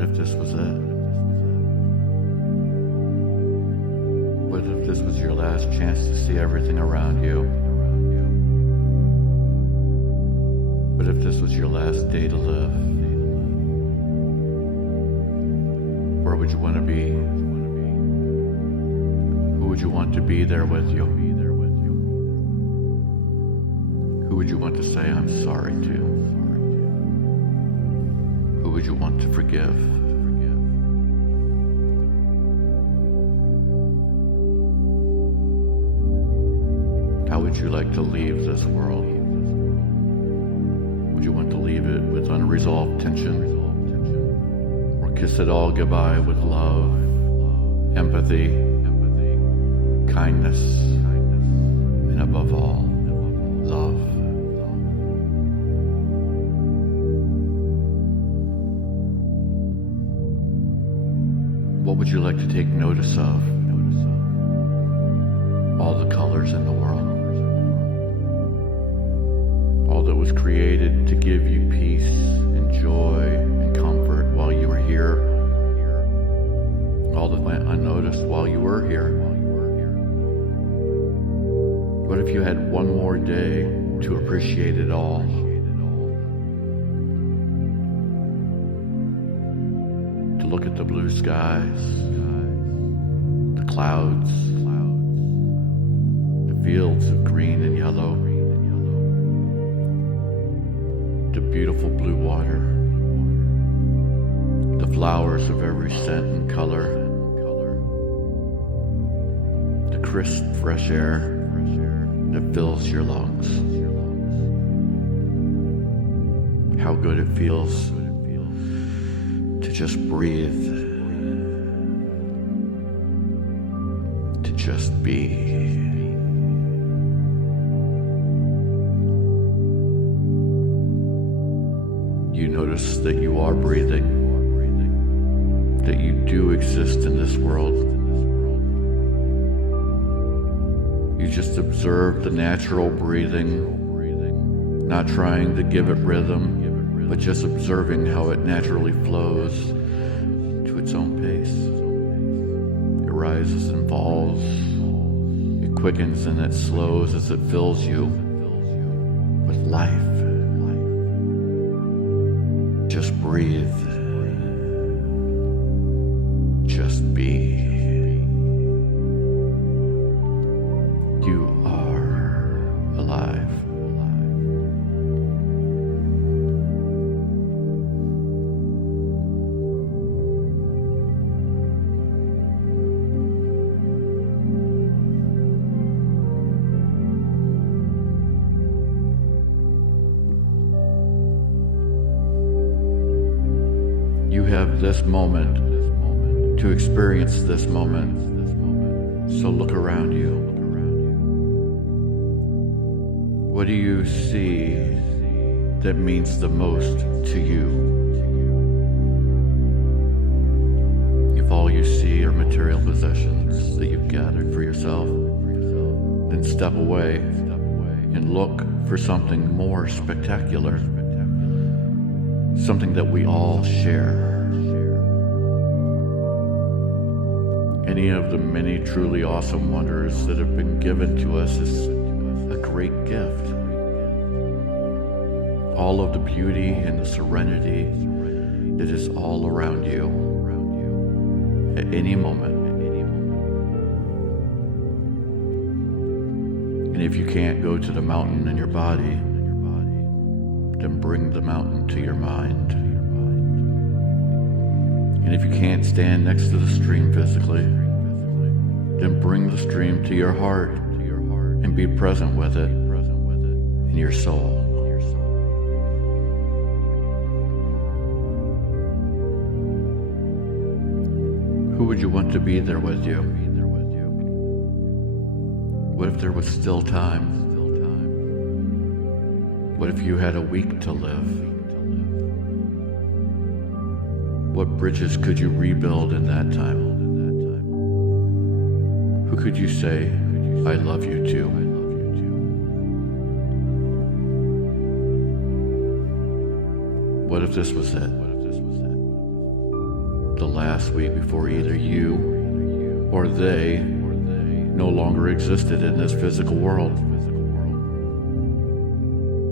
What if this was it? What if this was your last chance to see everything around you? What if this was your last day to live? Where would you want to be? Who would you want to be there with you? Who would you want to say I'm sorry to? Who would you want to forgive? How would you like to leave this world? Would you want to leave it with unresolved tension? Or kiss it all goodbye with love, empathy, kindness, and above all, love? What would you like to take notice of? All the colors in the world. All that was created to give you peace and joy and comfort while you were here. All that went unnoticed while you were here. What if you had one more day to appreciate it all? To look at the blue skies, the clouds, the fields of green and yellow, the beautiful blue water, the flowers of every scent and color, the crisp, fresh air that fills your lungs. How good it feels to just breathe, to just be. You notice that you are breathing, that you do exist in this world. You just observe the natural breathing, not trying to give it rhythm, but just observing how it naturally flows to its own pace. It rises and falls, it quickens and it slows as it fills you with life. Just breathe. Just be. You are alive. You have this moment to experience this moment. So look around you. What do you see that means the most to you? If all you see are material possessions that you've gathered for yourself, then step away and look for something more spectacular. Something that we all share. Any of the many truly awesome wonders that have been given to us is a great gift. All of the beauty and the serenity that is all around you at any moment. And if you can't go to the mountain in your body, then bring the mountain to your mind. And if you can't stand next to the stream physically, then bring the stream to your heart and be present with it in your soul. Who would you want to be there with you? What if there was still time? What if you had a week to live? What bridges could you rebuild in that time? Who could you say, I love you to? What if this was it? the last week before either you or they no longer existed in this physical world?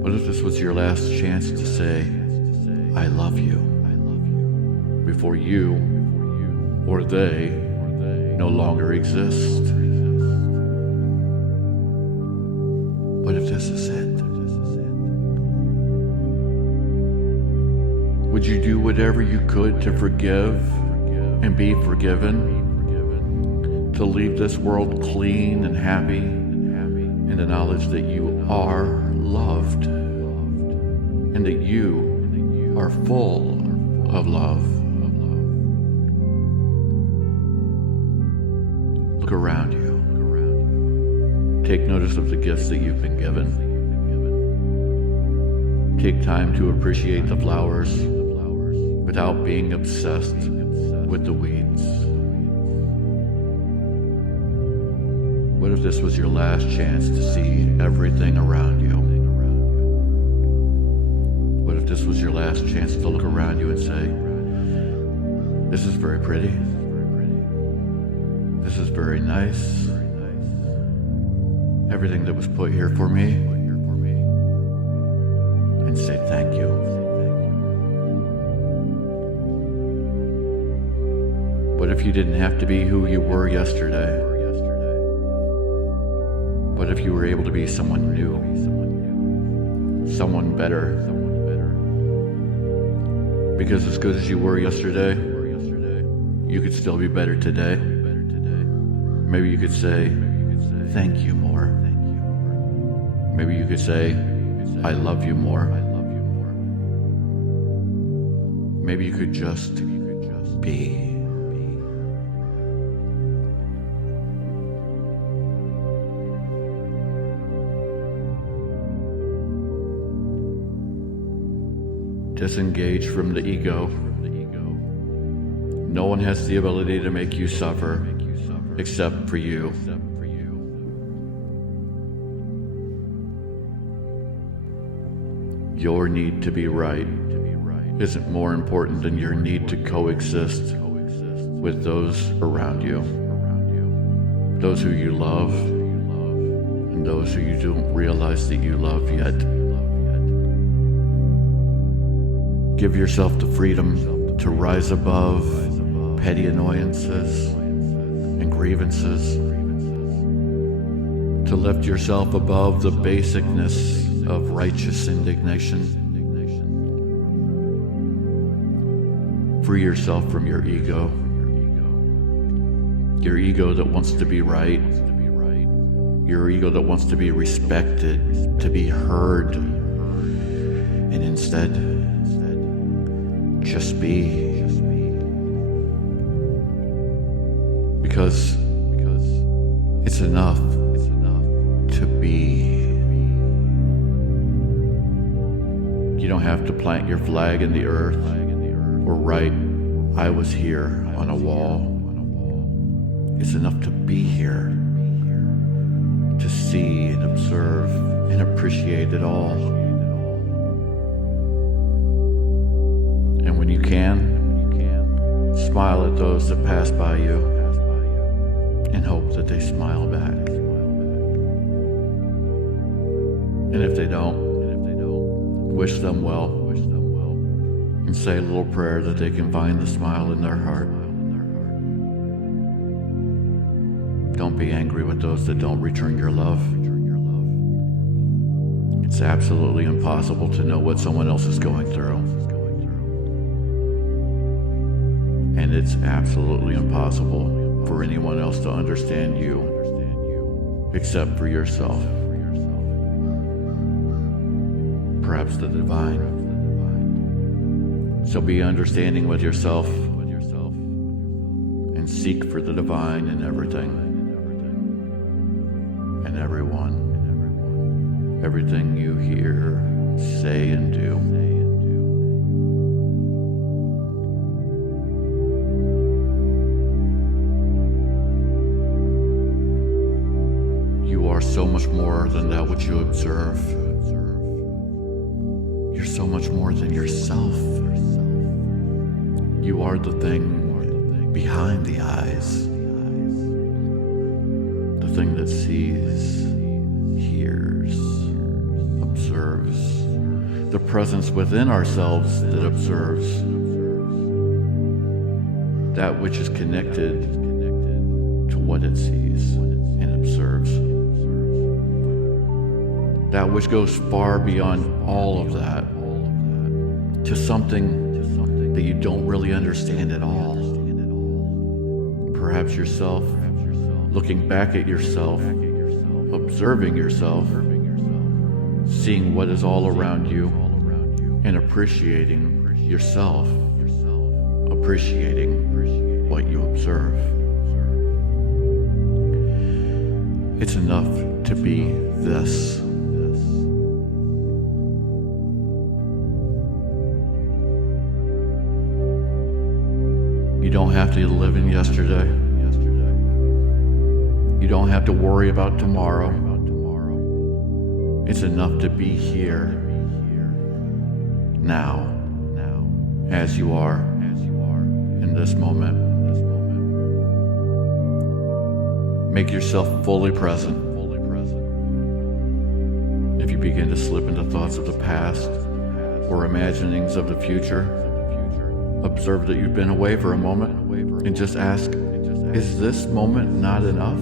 What if this was your last chance to say, I love you, before you or they no longer exist? What if this is it? Would you do whatever you could to forgive and be forgiven? To leave this world clean and happy in the knowledge that you are loved and that you are full of love? Look around you. Take notice of the gifts that you've been given. Take time to appreciate the flowers without being obsessed with the weeds. What if this was your last chance to see everything around you? What if this was your last chance to look around you and say, this is very pretty. This is very nice. Everything that was put here for me. And say thank you. What if you didn't have to be who you were yesterday? What if you were able to be someone new? Someone better? Because as good as you were yesterday, you could still be better today. Maybe you could say, thank you more. Maybe you could say, I love you more. Maybe you could just be. Disengage from the ego. No one has the ability to make you suffer except for you. Your need to be right isn't more important than your need to coexist with those around you, those who you love, and those who you don't realize that you love yet. Give yourself the freedom to rise above petty annoyances and grievances, to lift yourself above the basicness of righteous indignation. Free yourself from your ego that wants to be right, your ego that wants to be respected, to be heard, and instead, just be. Because it's enough to be. You don't have to plant your flag in the earth or write, I was here on a wall. It's enough to be here, to see and observe and appreciate it all. And when you can, smile at those that pass by you and hope that they smile back. And if they don't, wish them well and say a little prayer that they can find the smile in their heart. Don't be angry with those that don't return your love. It's absolutely impossible to know what someone else is going through. And it's absolutely impossible for anyone else to understand you except for yourself. Perhaps the divine. So be understanding with yourself and seek for the divine in everything and everyone, everything you hear, say, and do. You are so much more than that which you observe. You're so much more than yourself. You are the thing behind the eyes, the thing that sees, hears, observes, the presence within ourselves that observes, that which is connected to what it sees and observes, that which goes far beyond all of that to something that you don't really understand at all. Perhaps yourself, looking back at yourself, observing yourself, seeing what is all around you, and appreciating yourself, appreciating what you observe. It's enough to be this. You don't have to live in yesterday. You don't have to worry about tomorrow. It's enough to be here, now, as you are, in this moment. Make yourself fully present. If you begin to slip into thoughts of the past or imaginings of the future, observe that you've been away for a moment and just ask, is this moment not enough?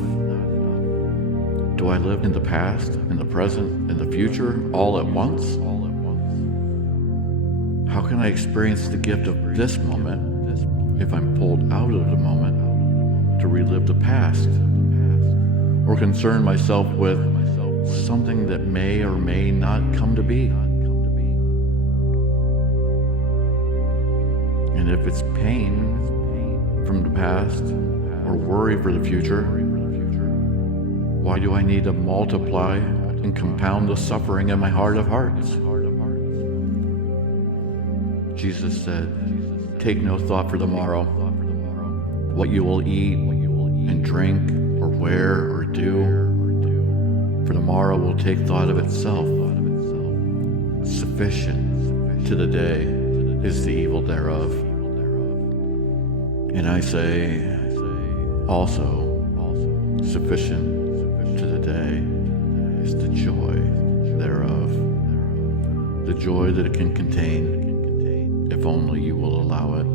Do I live in the past, in the present, in the future, all at once? How can I experience the gift of this moment if I'm pulled out of the moment to relive the past? Or concern myself with something that may or may not come to be? And if it's pain from the past or worry for the future, why do I need to multiply and compound the suffering in my heart of hearts? Jesus said, take no thought for tomorrow, what you will eat and drink or wear or do, for tomorrow will take thought of itself. Sufficient to the day is the evil thereof. And I say, also, sufficient to the day is the joy thereof. The joy that it can contain, if only you will allow it.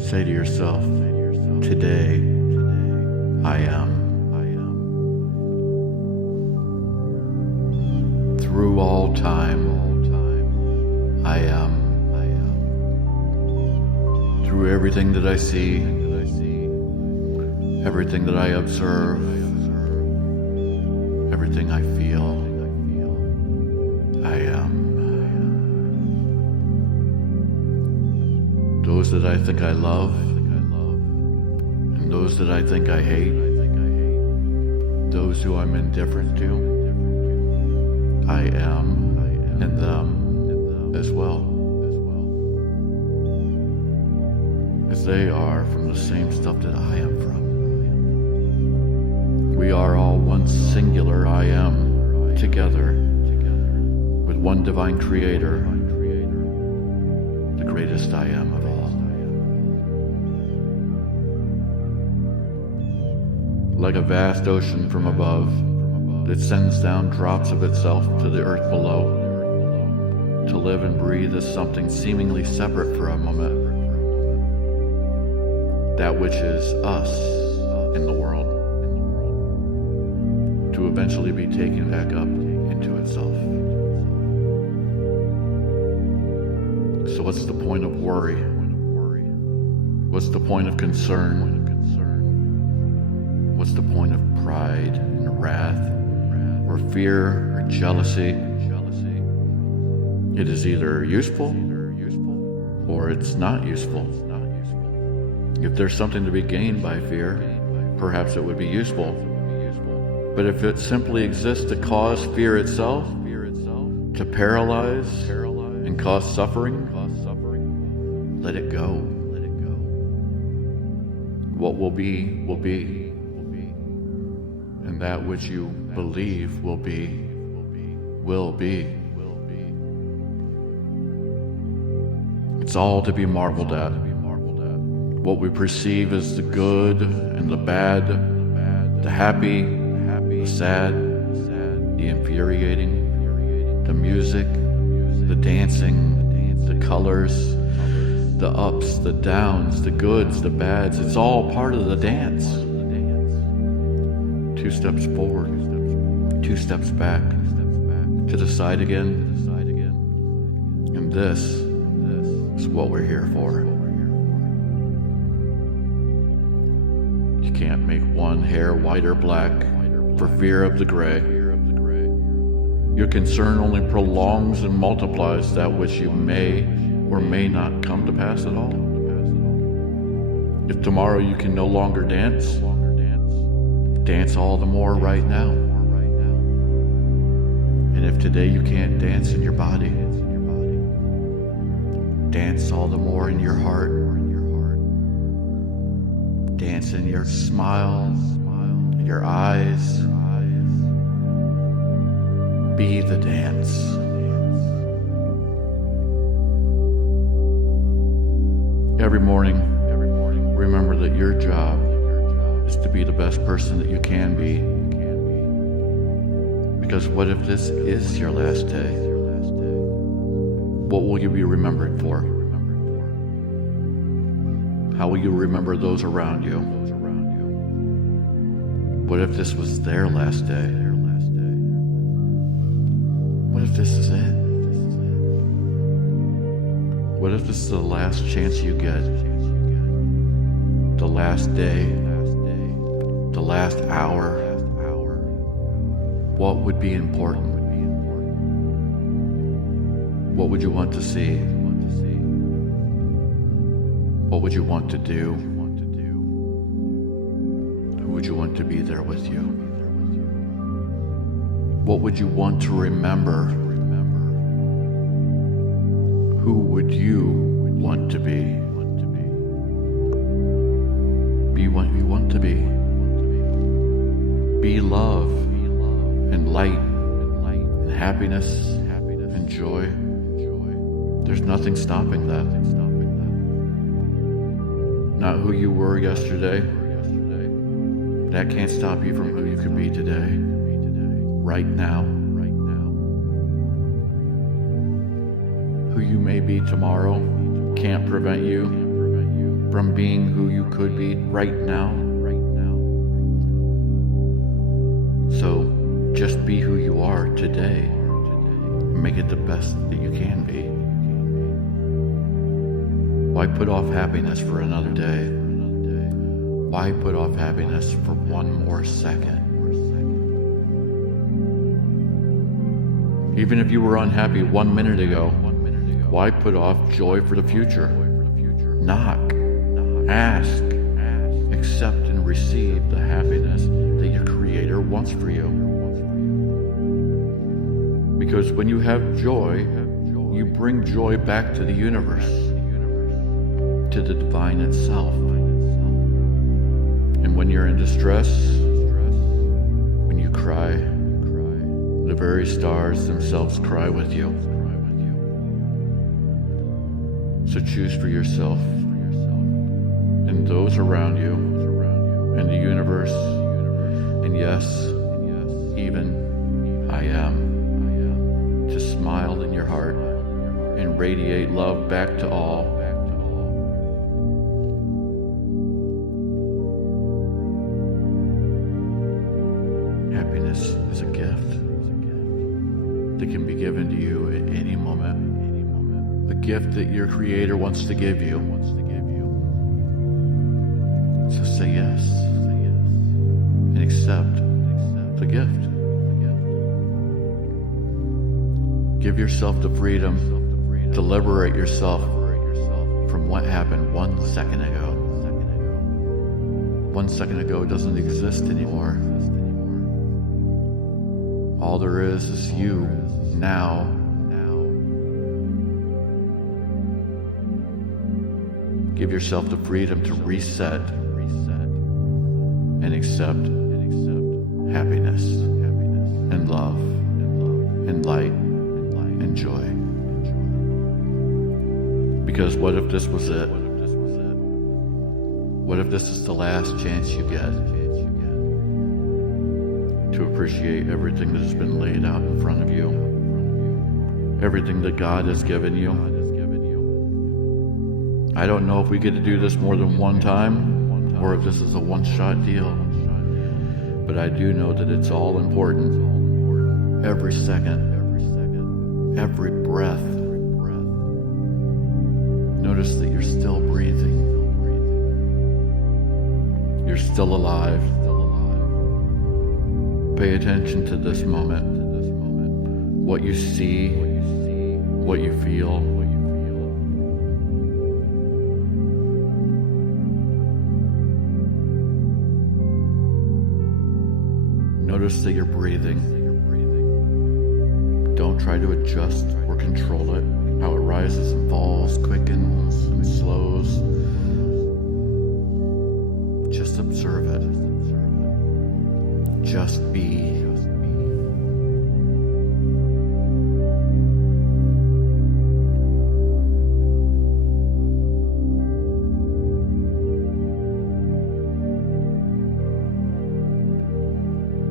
Say to yourself, today, I am. Through all time, I am. Through everything that I see, everything that I observe, everything I feel, I am. Those that I think I love, and those that I think I hate, those who I'm indifferent to, I am in them as well, as they are from the same stuff that I am from. We are all one singular I am, together with one divine creator, the greatest I am of all. Like a vast ocean from above that sends down drops of itself to the earth below, to live and breathe as something seemingly separate for a moment, that which is us in the world, to eventually be taken back up into itself. So what's the point of worry? What's the point of concern? What's the point of pride and wrath, or fear, or jealousy? It is either useful or it's not useful. If there's something to be gained by fear, perhaps it would be useful. But if it simply exists to cause fear itself, to paralyze and cause suffering, let it go. What will be, will be. And that which you believe will be, will be. It's all to be marveled at. What we perceive as the good and the bad, the happy, the sad, the infuriating, the music, the dancing, the colors, the ups, the downs, the goods, the bads. It's all part of the dance. 2 steps forward, 2 steps back, to the side again. And this is what we're here for. You can't make one hair white or black for fear of the gray. Your concern only prolongs and multiplies that which you may or may not come to pass at all. If tomorrow you can no longer dance, dance all the more right now. And if today you can't dance in your body, dance all the more in your heart. Dance in your smile, your eyes. Be the dance. Every morning, remember that your job is to be the best person that you can be. Because what if this is your last day? What will you be remembered for? How will you remember those around you? What if this was their last day? What if this is it? What if this is the last chance you get? The last day? The last hour? What would be important? What would you want to see? What would you want to do? Who would you want to be there with you? What would you want to remember? Who would you want to be? Be what you want to be. Be love and light and happiness and joy. There's nothing stopping that. Not who you were yesterday. That can't stop you from who you could be today. Right now. Who you may be tomorrow can't prevent you from being who you could be right now. So just be who you are today and make it the best that you can be. Why put off happiness for another day? Why put off happiness for one more second? Even if you were unhappy 1 minute ago, why put off joy for the future? Knock, ask, accept and receive the happiness that your Creator wants for you. Because when you have joy, you bring joy back to the universe, to the divine itself. And when you're in distress, when you cry, the very stars themselves cry with you. So choose for yourself and those around you and the universe, and yes, even I am, to smile in your heart and radiate love back to all. Happiness is a gift that can be given to you at any moment. A gift that your Creator wants to give you. So say yes and accept the gift. Give yourself the freedom to liberate yourself from what happened 1 second ago. 1 second ago doesn't exist anymore. All there is you now. Give yourself the freedom to reset and accept happiness and love and light and joy. Because what if this was it? What if this is the last chance you get to appreciate everything that has been laid out in front of you? Everything that God has given you? I don't know if we get to do this more than one time, or if this is a one-shot deal. But I do know that it's all important. Every second, every breath. Notice that you're still breathing. You're still alive. Pay attention to this moment. What you see, what you feel. Notice that you're breathing. Don't try to adjust or control it. How it rises and falls, quickens and slows. Just observe it. Just be.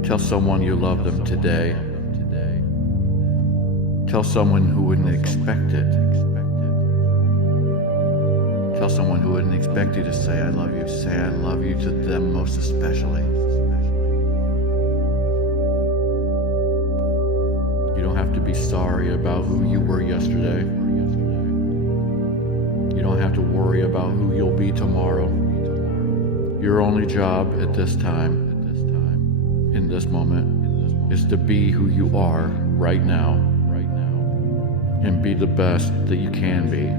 Tell someone you love them today. Tell someone who wouldn't expect it. Tell someone who wouldn't expect you to say I love you. Say I love you to them most especially. You don't have to be sorry about who you were yesterday. You don't have to worry about who you'll be tomorrow. Your only job at this time, in this moment, is to be who you are right now, and be the best that you can be.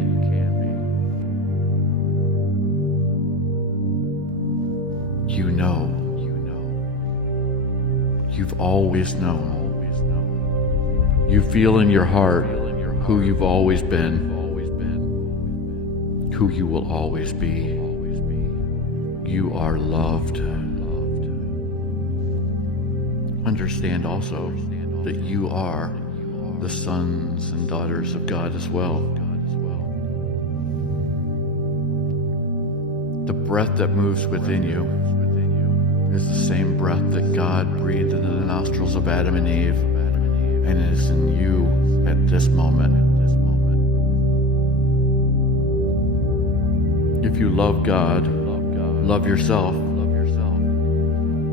You know. You've always known. You feel in your heart who you've always been, who you will always be. You are loved. Understand also that you are the sons and daughters of God as well. The breath that moves within you is the same breath that God breathed into the nostrils of Adam and Eve, and is in you at this moment. If you love God, love yourself,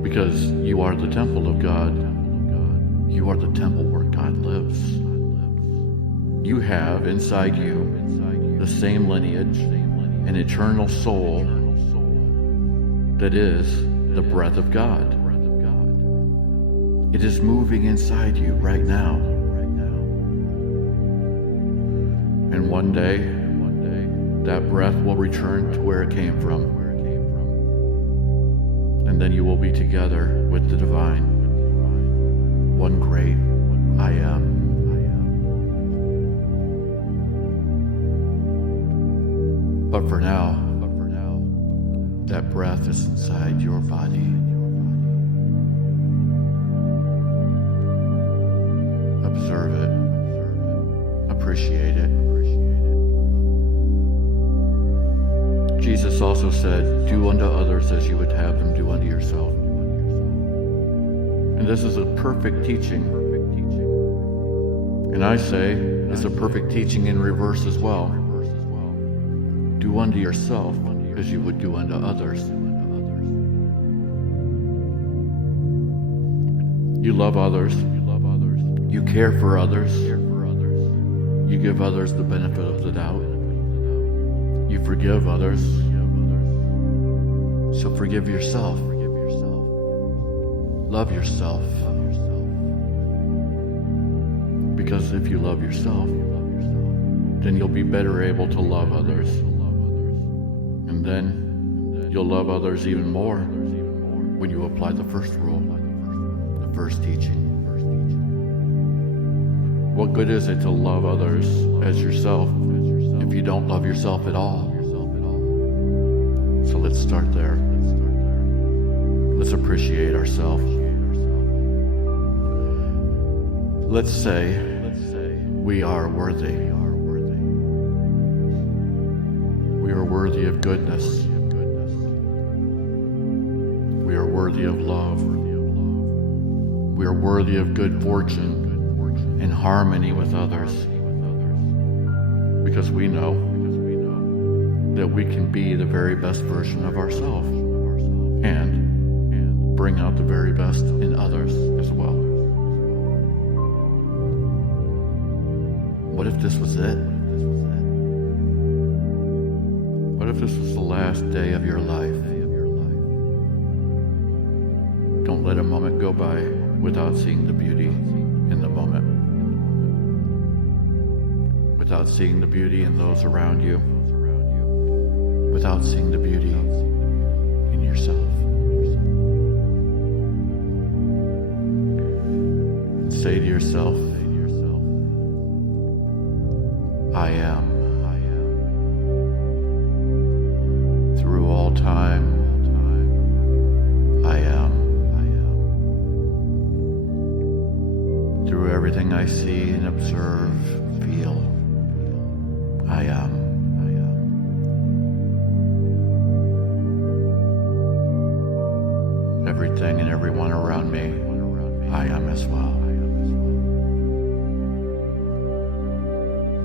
because you are the temple of God. You are the temple where God lives. You have inside you the same lineage, an eternal soul that is the breath of God. It is moving inside you right now. And one day, that breath will return to where it came from. And then you will be together with the divine. One great I am. But for now, that breath is inside your body. Observe it. Appreciate it. Jesus also said, do unto others as you would have them do unto yourself. And this is a perfect teaching. And I say, it's a perfect teaching in reverse as well. Do unto yourself as you would do unto others. You love others. You care for others. You give others the benefit of the doubt. You forgive others. So forgive yourself. Love yourself. Because if you love yourself, then you'll be better able to love others. And then you'll love others even more when you apply the first rule, the first teaching. What good is it to love others as yourself if you don't love yourself at all? So let's start there. Let's appreciate ourselves. Let's say we are worthy. are worthy of goodness. We are worthy of love. We are worthy of good fortune and harmony with others. Because we know that we can be the very best version of ourselves and bring out the very best in others as well. What if this was it? What if this was the last day of your life? Don't let a moment go by without seeing the beauty in the moment. Without seeing the beauty in those around you. Without seeing the beauty in yourself. Say to yourself, I am. Through all time, I am. Through everything I see and observe, feel, I am. Everything and everyone around me, I am as well.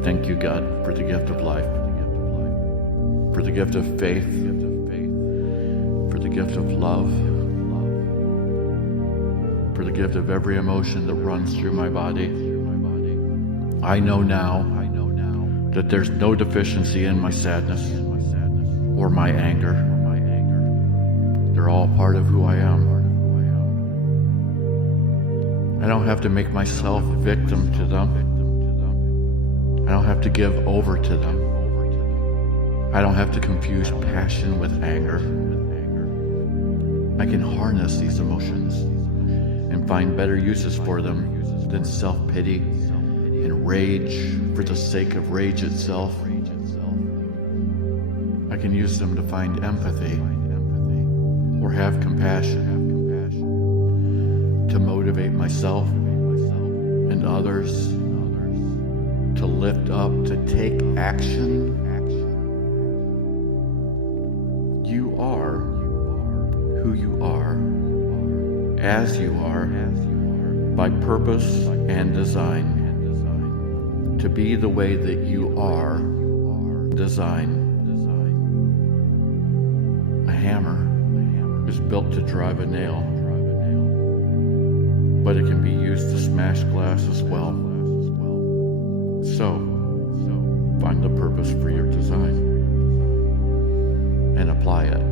Thank you, God, for the gift of life, for the gift of faith, for the gift of love, for the gift of every emotion that runs through my body. I know now that there's no deficiency in my sadness or my anger. They're all part of who I am. I don't have to make myself victim to them. I don't have to give over to them. I don't have to confuse passion with anger. I can harness these emotions and find better uses for them than self-pity and rage for the sake of rage itself. I can use them to find empathy or have compassion, to motivate myself and others, to lift up, to take action. You are who you are, as you are, by purpose and design. To be the way that you are, design. A hammer is built to drive a nail, but it can be used to smash glass as well. So, find the purpose for your design and apply it.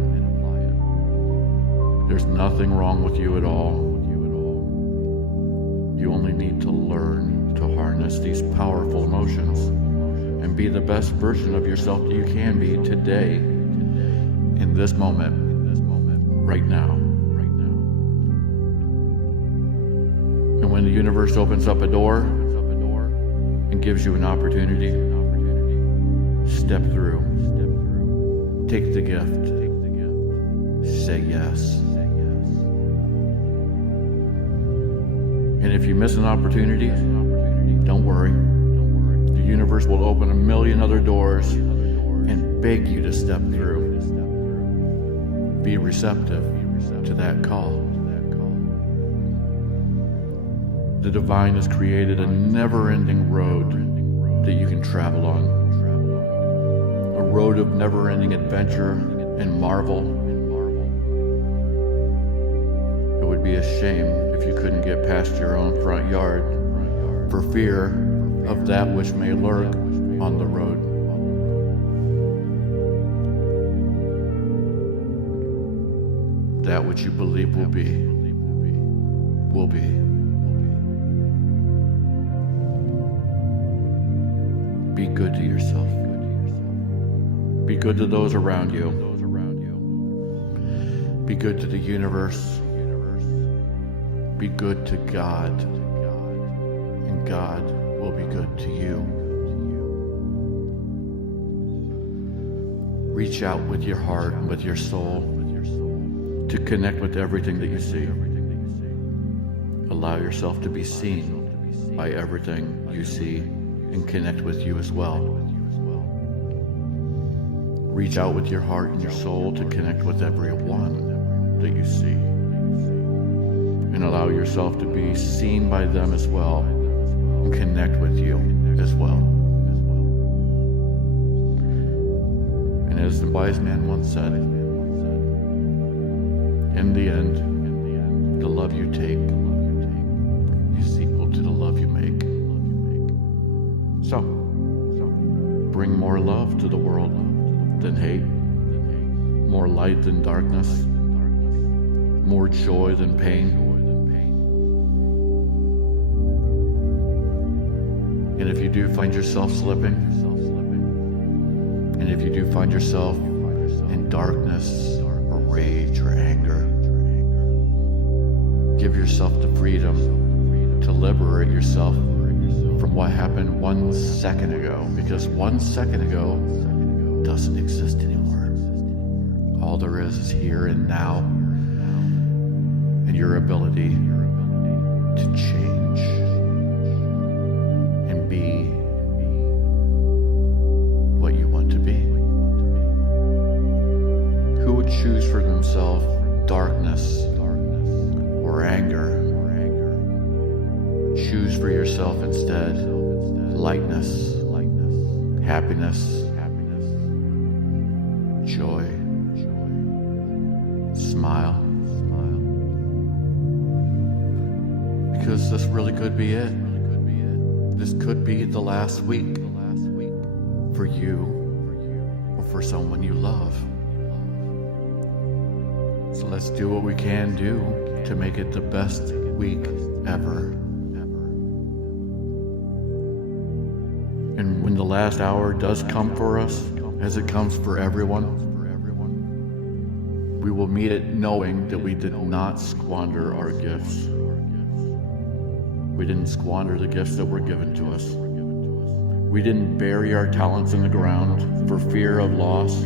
There's nothing wrong with you at all. You only need to learn to harness these powerful emotions and be the best version of yourself that you can be today, in this moment, right now. And when the universe opens up a door and gives you an opportunity, step through. Take the gift. Say yes. And if you miss an opportunity, don't worry. The universe will open a million other doors and beg you to step through. Be receptive to that call. The divine has created a never-ending road that you can travel on. A road of never-ending adventure and marvel. It would be a shame if you couldn't get past your own front yard for fear of that which may lurk on the road. That which you believe will be, will be. Be good to yourself. Be good to those around you. Be good to the universe. Be good to God. And God will be good to you. Reach out with your heart and with your soul to connect with everything that you see. Allow yourself to be seen by everything you see and connect with you as well. Reach out with your heart and your soul to connect with everyone that you see. And allow yourself to be seen by them as well and connect with you as well. And as the wise man once said, in the end, the love you take is equal to the love you make. So, bring more love to the world than hate, more light than darkness, more joy than pain. And if you do find yourself slipping, and if you do find yourself in darkness or rage or anger, give yourself the freedom to liberate yourself from what happened 1 second ago, because 1 second ago doesn't exist anymore. All there is here and now, and your ability to change and be what you want to be. Who would choose for themselves darkness or anger? Choose for yourself instead lightness, happiness, joy, smile. Because this really could be it. This could be the last week for you or for someone you love. So let's do what we can do to make it the best week ever. And when the last hour does come for us, as it comes for everyone, we will meet it knowing that we did not squander our gifts. We didn't squander the gifts that were given to us. We didn't bury our talents in the ground for fear of loss,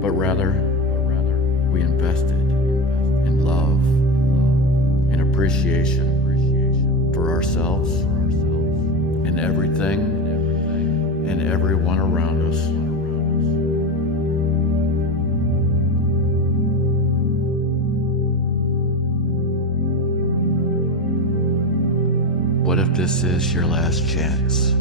but rather we invested in love and appreciation for ourselves and everything and everyone around us. What if this is your last chance?